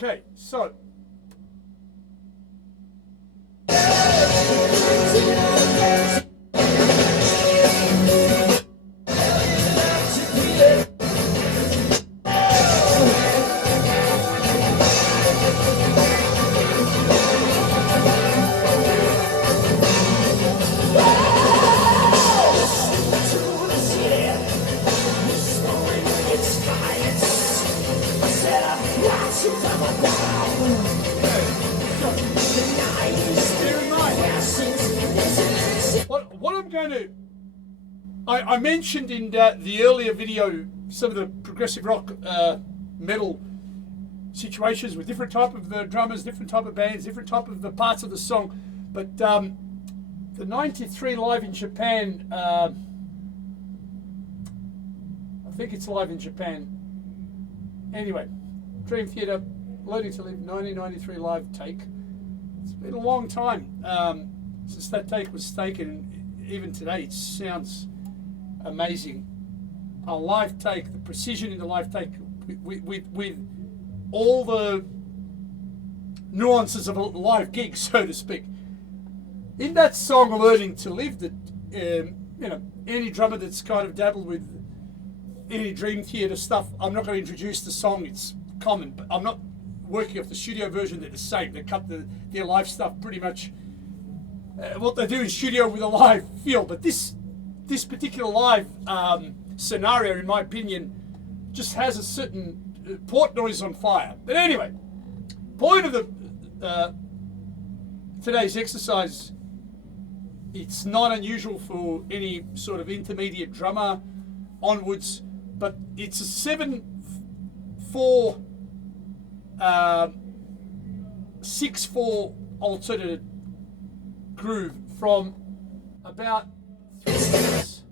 Okay, so what I'm going to, I mentioned in the earlier video some of the progressive rock metal situations with different type of the drummers, different type of bands, different type of the parts of the song. But the 93 live in Japan, I think it's live in Japan. Anyway, Dream Theater, Learning to Live, 1993 live take. It's been a long time since that take was taken. Even today, it sounds amazing. A live take, the precision in the live take, with all the nuances of a live gig, so to speak. In that song, Learning to Live, that any drummer that's kind of dabbled with any Dream Theater stuff, I'm not going to introduce the song. It's common, but I'm not working off the studio version. They're the same. They cut their live stuff pretty much what they do in studio with a live feel. But this particular live scenario, in my opinion, just has a certain port noise on fire. But anyway, point of the today's exercise, it's not unusual for any sort of intermediate drummer onwards, but it's a 7/4 6/4 alternate groove from about 3 minutes.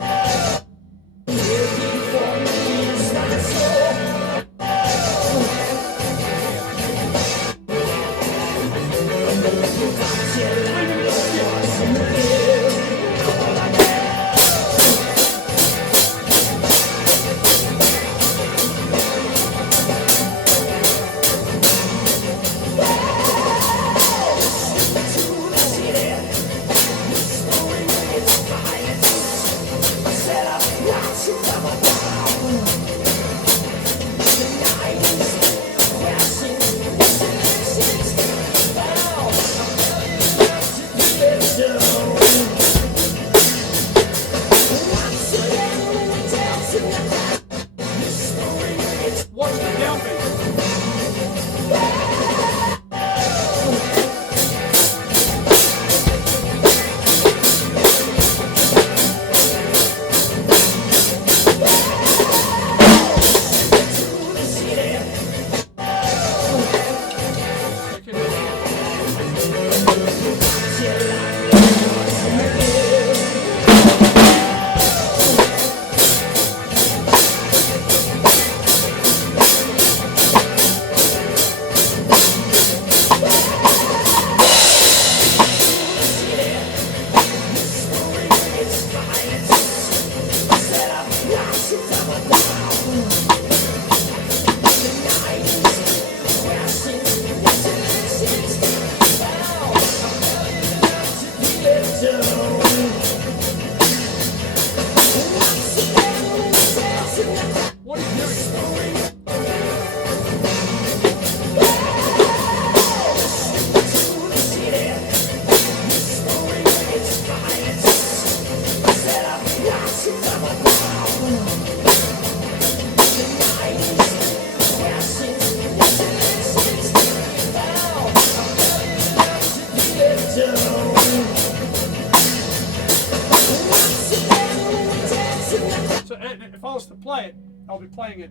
If I was to play it, I'll be playing it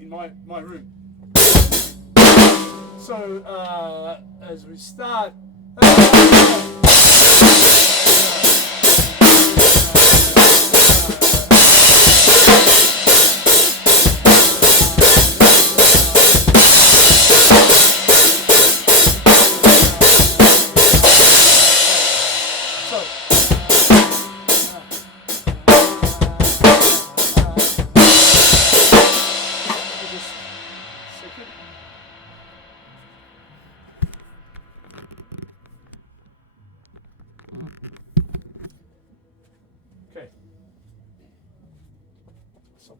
in my room. So as we start.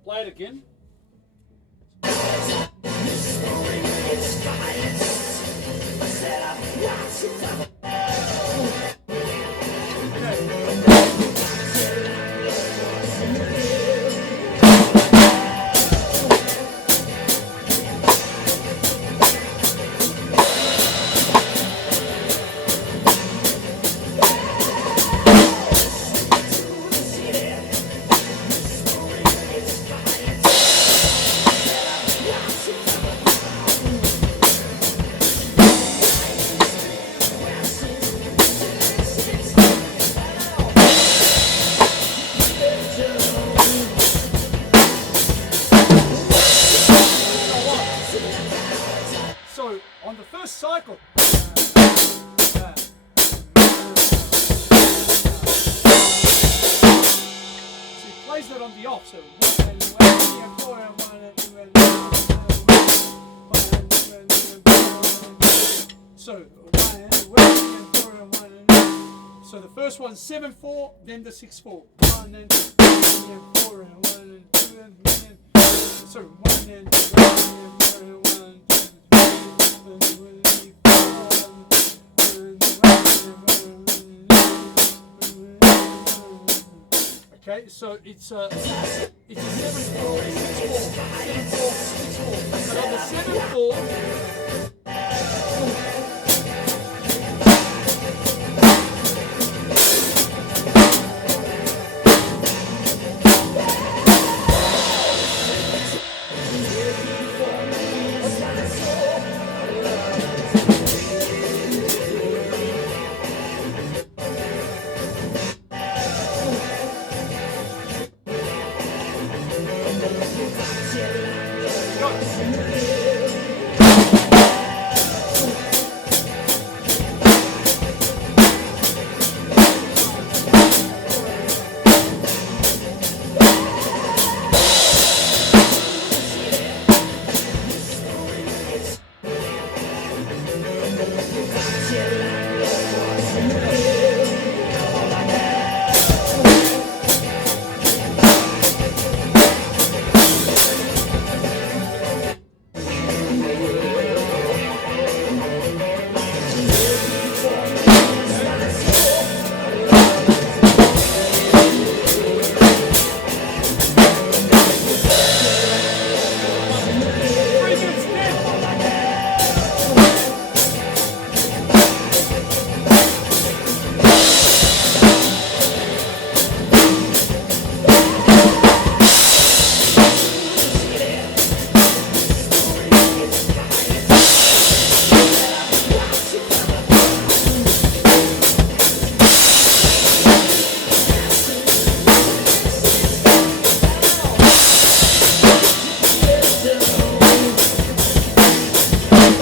Play it again. So on the first cycle, so he plays that on the off. So so the first one's 7/4, then the 6/4. 1 and 4 and 1 and 2 and so 1 and 4 and 1 and 2. Okay, so it's a 7/4, 6/4, 7/4, 6/4. But on the 7/4.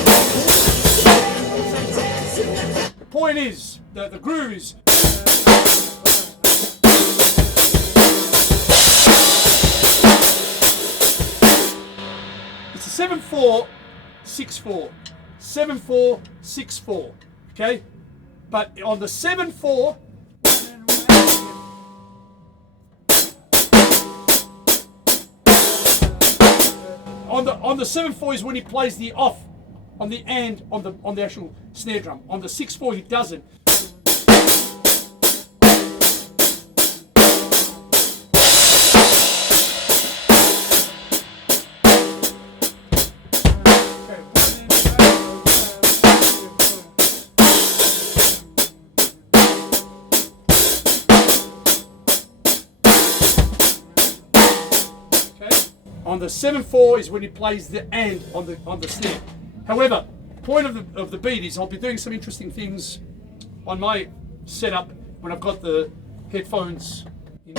Point is that the groove is it's a 7/4, 6/4, 7/4, 6/4. Okay, but on the 7/4. On the 7/4 is when he plays the off on the and on the actual snare drum. On the 6/4 he doesn't. On the 7/4 is when he plays the and on the snare. However, the point of the beat is I'll be doing some interesting things on my setup when I've got the headphones in.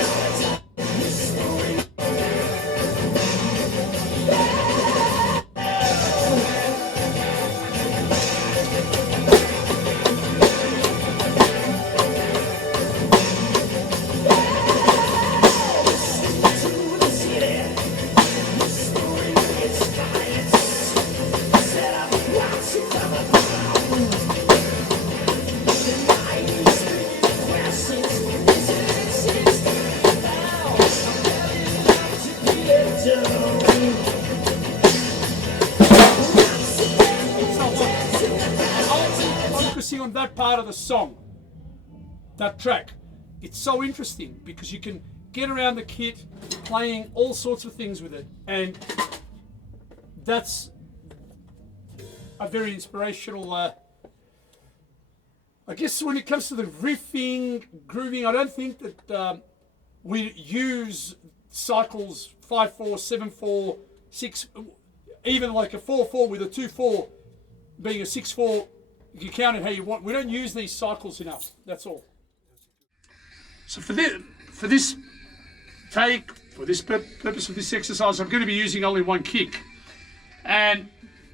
from that part of the song, that track. It's so interesting because you can get around the kit playing all sorts of things with it, and that's a very inspirational I guess when it comes to the riffing, grooving, I don't think that we use cycles 5/4, 7/4, 6, even like a 4/4 with a 2/4 being a 6/4. You count it how you want. We don't use these cycles enough. That's all. So for this take, for this purpose of this exercise, I'm going to be using only one kick, and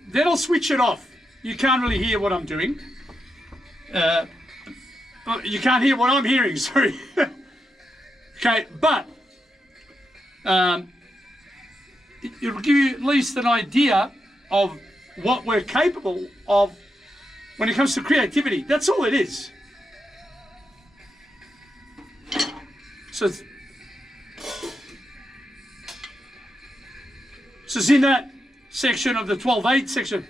then I'll switch it off. You can't really hear what I'm doing. You can't hear what I'm hearing, sorry. Okay, but it'll give you at least an idea of what we're capable of when it comes to creativity. That's all it is. So it's in that section of the 12/8 section.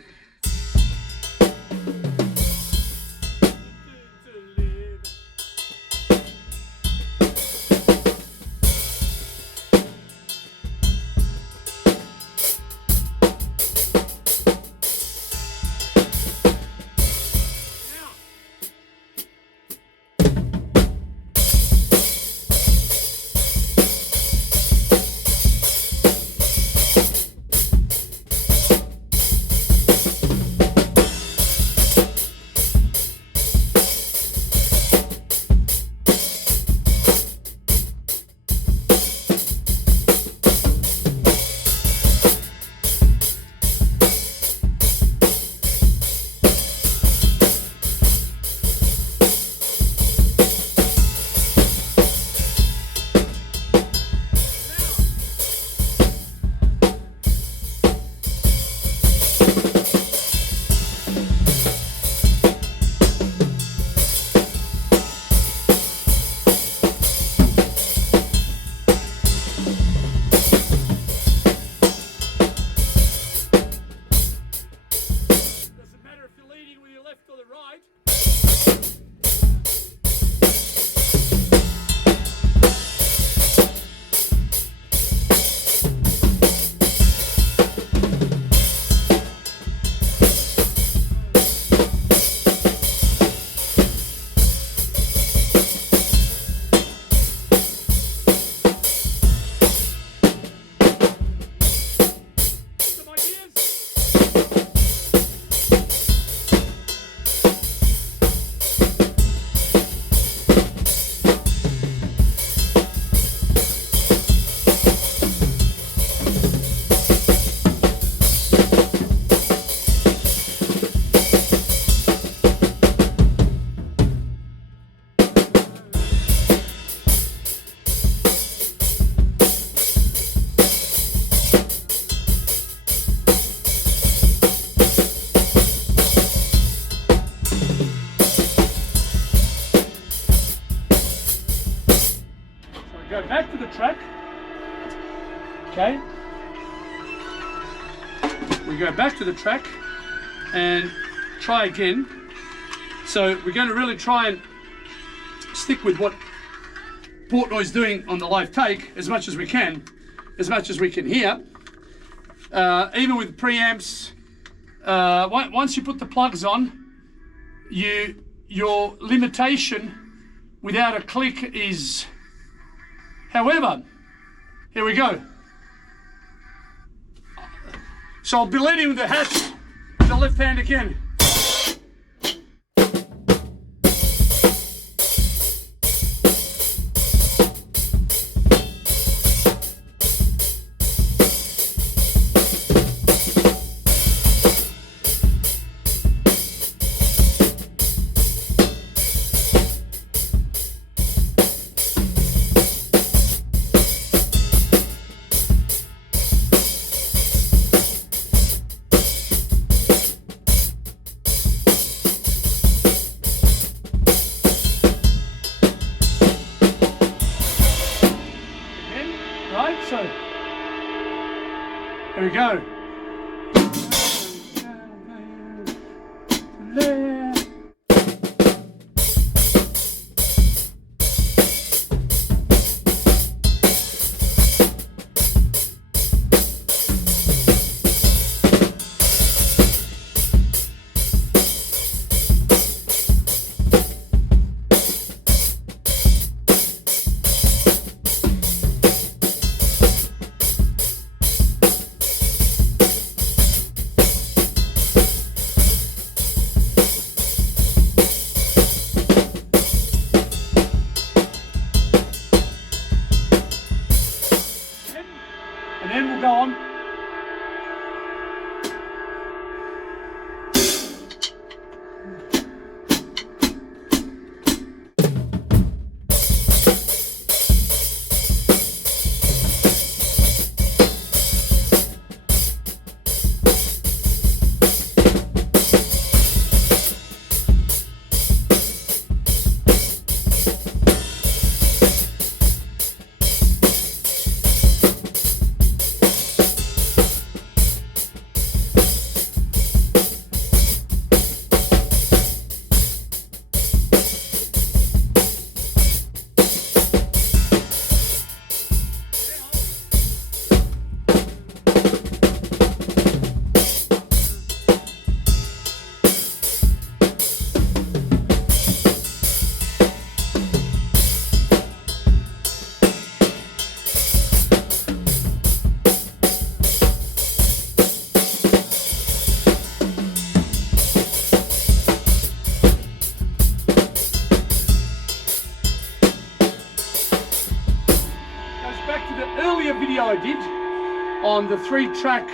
Go back to the track. Okay. We go back to the track and try again. So we're going to really try and stick with what Portnoy's doing on the live take as much as we can hear. Even with preamps, once you put the plugs on, your limitation without a click is. However, here we go. So I'll be leading with the hats with the left hand again. So, there we go. how I did on the 3-track,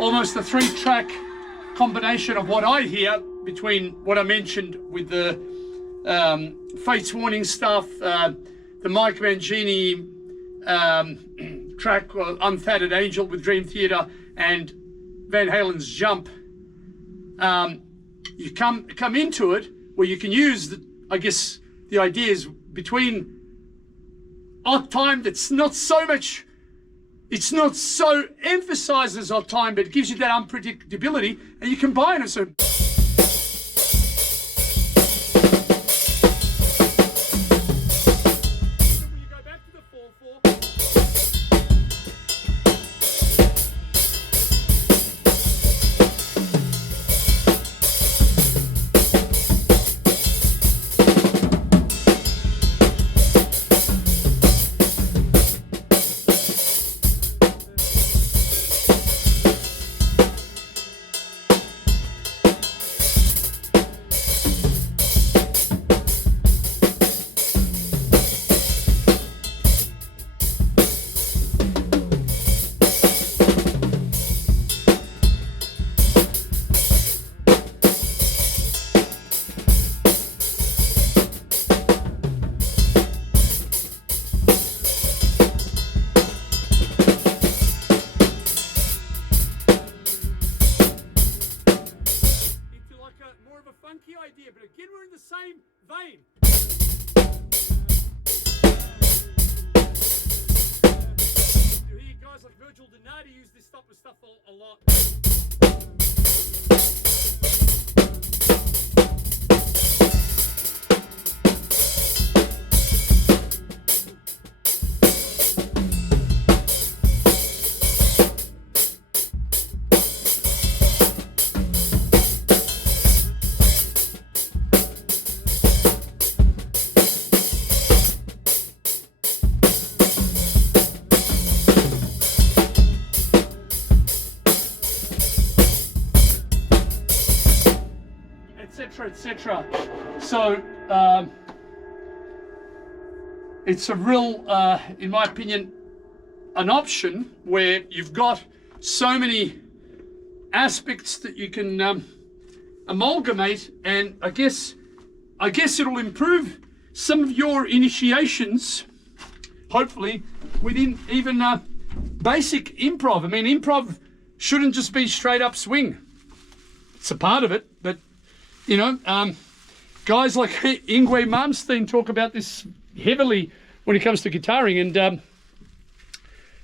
almost a 3-track combination of what I hear between what I mentioned with the Fates Warning stuff, the Mike Mangini track, Unfettered Angel with Dream Theater, and Van Halen's Jump. You come into it where you can use, the ideas between odd time that's not so much, it's not so emphasizes odd time, but it gives you that unpredictability, and you combine it. So funky idea, but again we're in the same vein. You hear guys like Virgil Donati use this type of stuff a lot. Etc. So it's a real, in my opinion, an option where you've got so many aspects that you can amalgamate, and I guess it'll improve some of your initiations, hopefully, within even basic improv. I mean, improv shouldn't just be straight up swing. It's a part of it, but you know, guys like Yngwie Malmsteen talk about this heavily when it comes to guitaring, and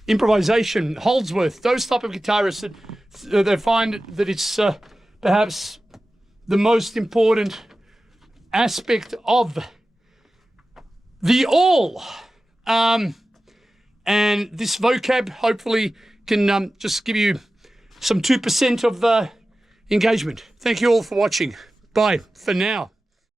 improvisation, Holdsworth, those type of guitarists, that they find that it's perhaps the most important aspect of the all. And this vocab hopefully can just give you some 2% of engagement. Thank you all for watching. Bye for now.